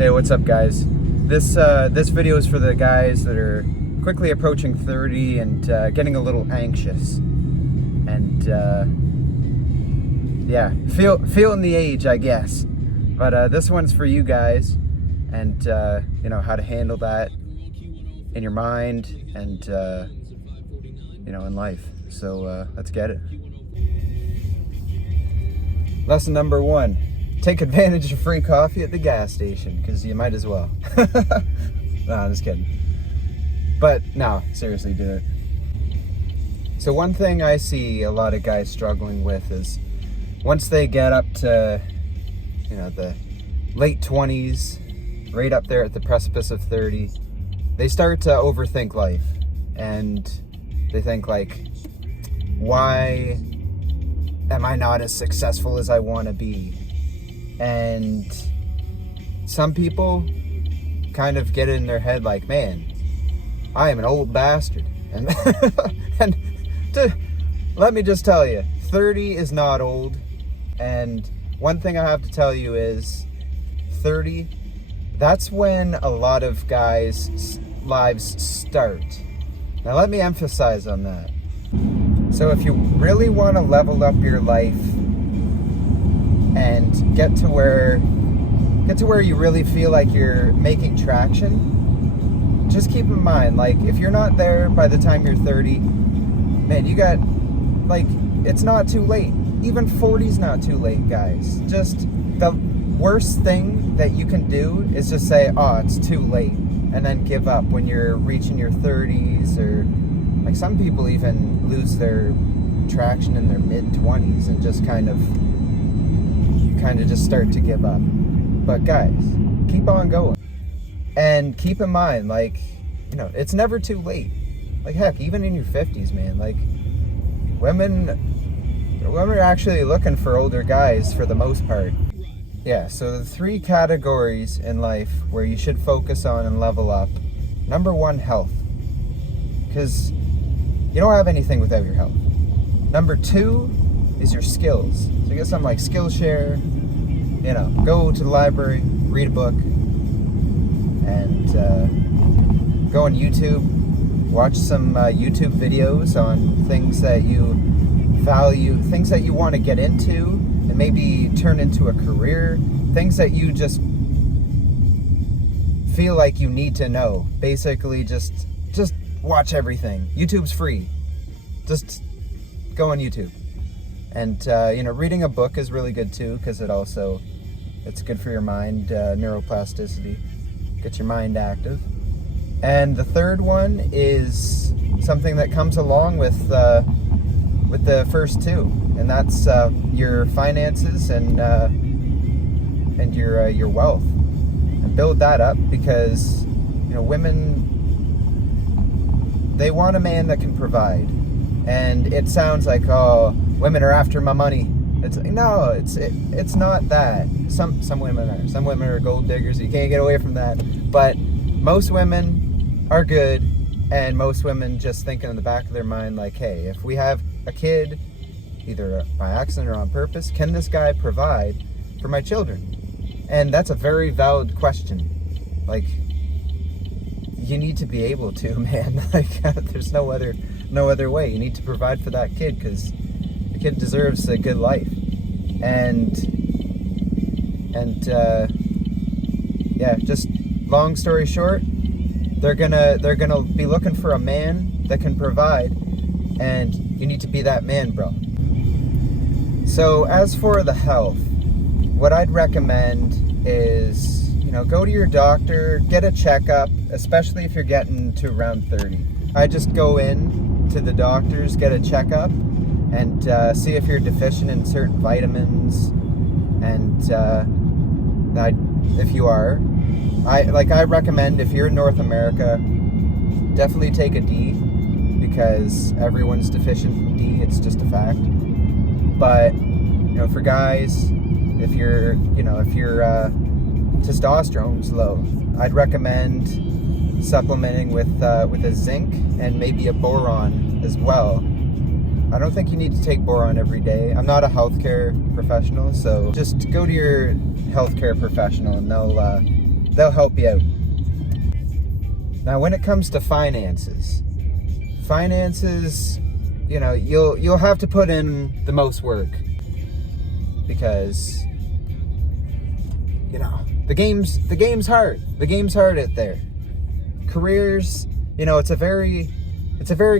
Hey, what's up, guys? This video is for the guys that are quickly approaching 30 and getting a little anxious, and yeah, feeling the age, I guess. But this one's for you guys, and you know how to handle that in your mind and you know, in life. So let's get it. Lesson number 1. Take advantage of free coffee at the gas station, because you might as well. No, I'm just kidding. But no, seriously, do it. So one thing I see a lot of guys struggling with is once they get up to, you know, the late 20s, right up there at the precipice of 30, they start to overthink life. And they think like, why am I not as successful as I want to be? And some people kind of get in their head like, man, I am an old bastard. And, let me just tell you, 30 is not old. And one thing I have to tell you is 30, that's when a lot of guys' lives start. Now let me emphasize on that. So if you really want to level up your life and get to where you really feel like you're making traction, just keep in mind, like, if you're not there by the time you're 30, man, you got, like, it's not too late. Even 40's not too late, guys. Just the worst thing that you can do is just say, oh, it's too late, and then give up when you're reaching your 30s, or like some people even lose their traction in their mid-20s and just kind of just start to give up. But guys, keep on going. And keep in mind, like, you know, it's never too late. Like, heck, even in your 50s, man, like, women are actually looking for older guys for the most part. Yeah, so the 3 categories in life where you should focus on and level up. Number 1, health. Because you don't have anything without your health. Number 2 is your skills. So get something like Skillshare, you know, go to the library, read a book, and go on YouTube, watch some YouTube videos on things that you value, things that you want to get into and maybe turn into a career, things that you just feel like you need to know. Basically, just watch everything. YouTube's free. Just go on YouTube. And, you know, reading a book is really good too, because it's good for your mind, neuroplasticity, gets your mind active. And the third one is something that comes along with the first 2, and that's your finances and your wealth. And build that up, because, you know, women, they want a man that can provide. And it sounds like, oh, women are after my money. It's no, it's not that. Some women are. Some women are gold diggers. You can't get away from that. But most women are good, and most women just think in the back of their mind like, hey, if we have a kid, either by accident or on purpose, can this guy provide for my children? And that's a very valid question. Like, you need to be able to, man. Like, there's no other way. You need to provide for that kid, because the kid deserves a good life. And yeah, just long story short, they're gonna be looking for a man that can provide, and you need to be that man, bro. So as for the health, what I'd recommend is, you know, go to your doctor, get a checkup, especially if you're getting to around 30. I just go in to the doctors, get a checkup, and see if you're deficient in certain vitamins. And if you are, I recommend, if you're in North America, definitely take a D, because everyone's deficient in D. It's just a fact. But, you know, for guys, if your testosterone's low, I'd recommend supplementing with a zinc and maybe a boron as well. I don't think you need to take boron every day. I'm not a healthcare professional, so just go to your healthcare professional and they'll help you out. Now, when it comes to finances, you know, you'll have to put in the most work, because, you know, the game's hard. The game's hard out there. Careers, you know, it's a very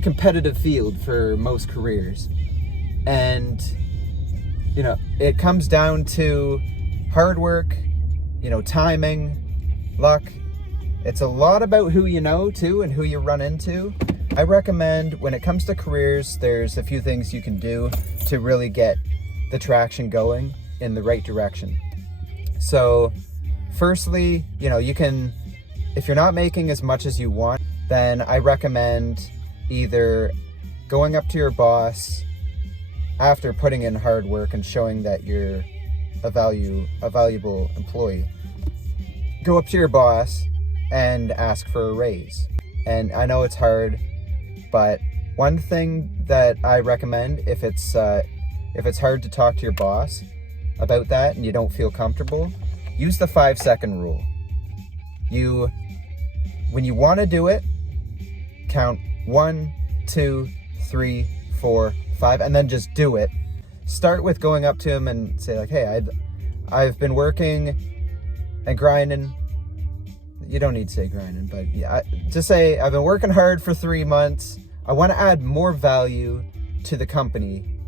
competitive field for most careers. And, you know, it comes down to hard work, you know, timing, luck. It's a lot about who you know, too, and who you run into. I recommend, when it comes to careers, there's a few things you can do to really get the traction going in the right direction. So, firstly, you know, you can, if you're not making as much as you want, then I recommend either going up to your boss after putting in hard work and showing that you're a valuable employee. Go up to your boss and ask for a raise. And I know it's hard, but one thing that I recommend, if it's hard to talk to your boss about that and you don't feel comfortable, use the 5-second rule. When you want to do it, count 1, 2, 3, 4, 5, and then just do it. Start with going up to him and say, like, hey, I've been working and grinding. You don't need to say grinding, but yeah, just say, I've been working hard for 3 months. I want to add more value to the company.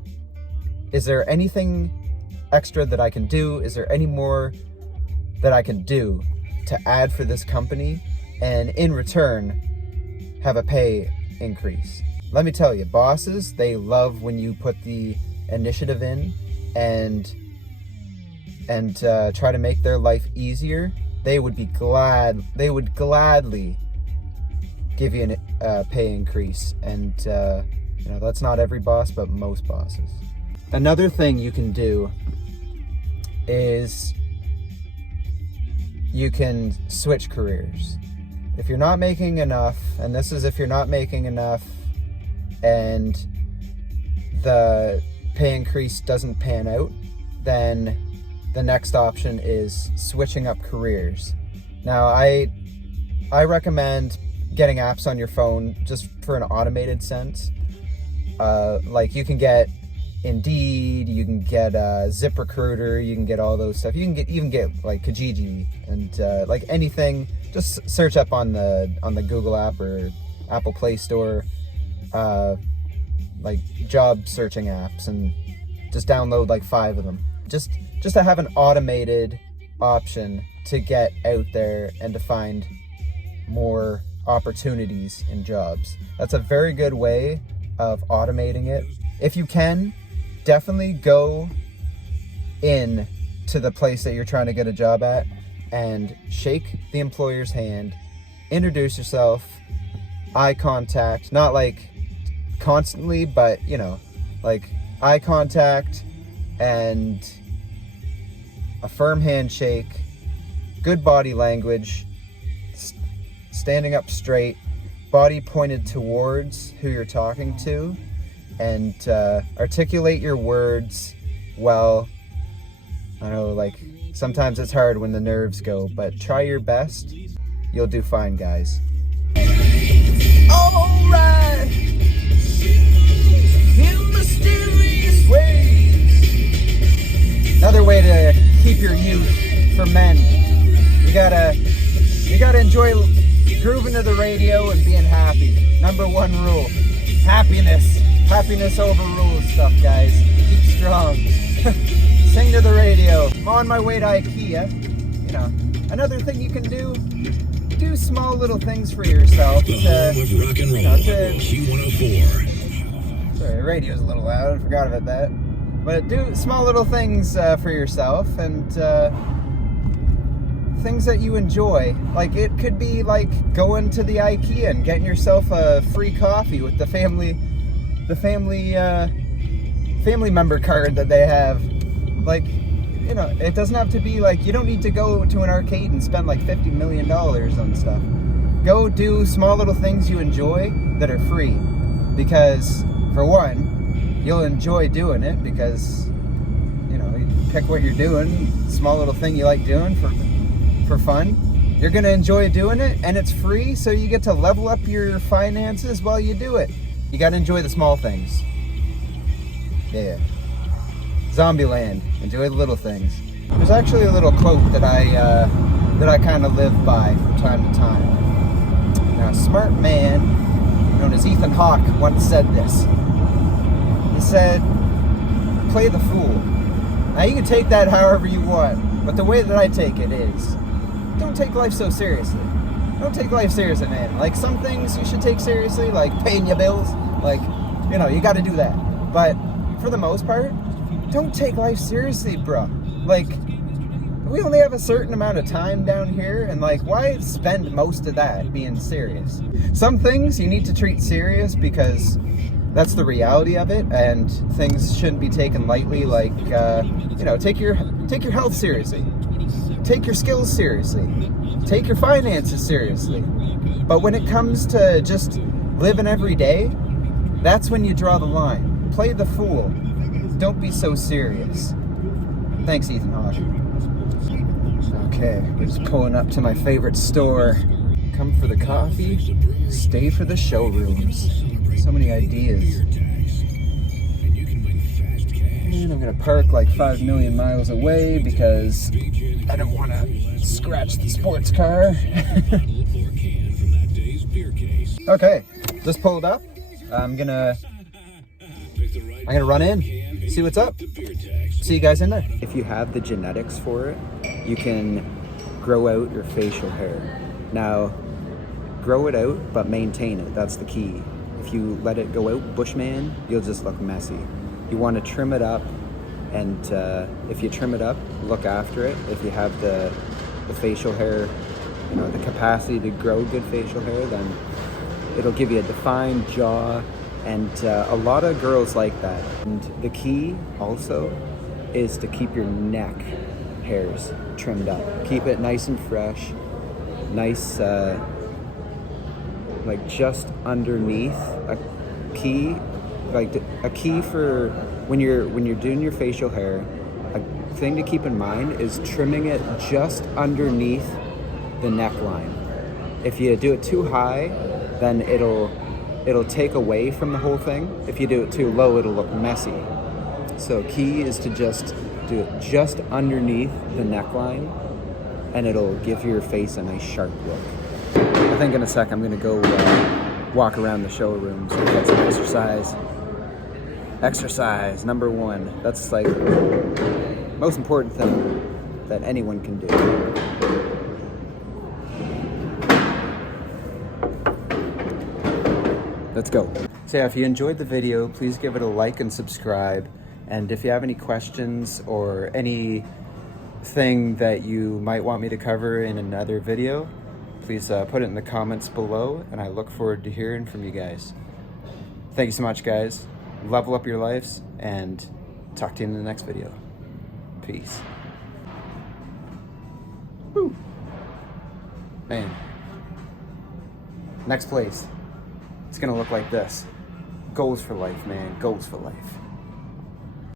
Is there anything extra that I can do? Is there any more that I can do to add for this company? And in return, have a pay increase. Let me tell you, bosses, they love when you put the initiative in and try to make their life easier. They would gladly give you a pay increase. And you know, that's not every boss, but most bosses. Another thing you can do is you can switch careers. If you're not making enough, and this is if you're not making enough and the pay increase doesn't pan out, then the next option is switching up careers. Now, I recommend getting apps on your phone just for an automated sense. Like, you can get Indeed, you can get ZipRecruiter, you can get all those stuff. You can even get like Kijiji and like anything. Just search up on the Google app or Apple Play Store, like job searching apps, and just download like 5 of them. Just to have an automated option to get out there and to find more opportunities in jobs. That's a very good way of automating it. If you can, definitely go in to the place that you're trying to get a job at and shake the employer's hand, introduce yourself, eye contact, not like constantly, but you know, like eye contact and a firm handshake, good body language, standing up straight, body pointed towards who you're talking to, and articulate your words well. I know, like, sometimes it's hard when the nerves go, but try your best. You'll do fine, guys. Alright! In mysterious ways. Another way to keep your youth for men. You gotta enjoy grooving to the radio and being happy. Number 1 rule. Happiness. Happiness overrules stuff, guys. Keep strong. Sing to the radio. I'm on my way to IKEA. You know, another thing you can do small little things for yourself. The home of rock and roll. Q104. Sorry, the radio's a little loud. I forgot about that. But do small little things for yourself, and things that you enjoy. Like, it could be like going to the IKEA and getting yourself a free coffee with the family member card that they have. Like, you know, it doesn't have to be like, you don't need to go to an arcade and spend like $50 million on stuff. Go do small little things you enjoy that are free, because for one, you'll enjoy doing it because, you know, you pick what you're doing, small little thing you like doing for fun, You're gonna enjoy doing it, and it's free, so you get to level up your finances while you do it. You gotta enjoy the small things. Yeah. Zombieland. Enjoy the little things. There's actually a little quote that I kind of live by from time to time. Now, a smart man known as Ethan Hawke once said this. He said, "Play the fool." Now, you can take that however you want, but the way that I take it is, don't take life so seriously. Don't take life seriously, man. Like, some things you should take seriously, like paying your bills. Like, you know, you got to do that. But for the most part, don't take life seriously, bro. Like, we only have a certain amount of time down here, and like, why spend most of that being serious? Some things you need to treat serious because that's the reality of it, and things shouldn't be taken lightly. Like, you know, take your health seriously, take your skills seriously, take your finances seriously. But when it comes to just living every day, that's when you draw the line. Play the fool. Don't be so serious. Thanks, Ethan Hawke. Okay, we're just pulling up to my favorite store. Come for the coffee, stay for the showrooms. So many ideas. And I'm gonna park like 5 million miles away because I don't want to scratch the sports car. Okay, just pulled up. I'm gonna run in, see what's up. See you guys in there. If you have the genetics for it, you can grow out your facial hair. Now, grow it out, but maintain it. That's the key. If you let it go out, Bushman, you'll just look messy. You want to trim it up, and if you trim it up, look after it. If you have the facial hair, you know, the capacity to grow good facial hair, then it'll give you a defined jaw, and a lot of girls like that. And the key also is to keep your neck hairs trimmed up. Keep it nice and fresh, nice, like just underneath. A key for when you're doing your facial hair, a thing to keep in mind is trimming it just underneath the neckline. If you do it too high, then it'll take away from the whole thing. If you do it too low, it'll look messy. So key is to just do it just underneath the neckline, and it'll give your face a nice sharp look. I think in a sec I'm gonna go walk around the showrooms and get some exercise. Exercise, number one. That's like the most important thing that anyone can do. Let's go. So yeah, if you enjoyed the video, please give it a like and subscribe. And if you have any questions or anything that you might want me to cover in another video, please put it in the comments below, and I look forward to hearing from you guys. Thank you so much, guys. Level up your lives, and talk to you in the next video. Peace. Woo. Man. Next place. It's gonna look like this. Goals for life, man. Goals for life.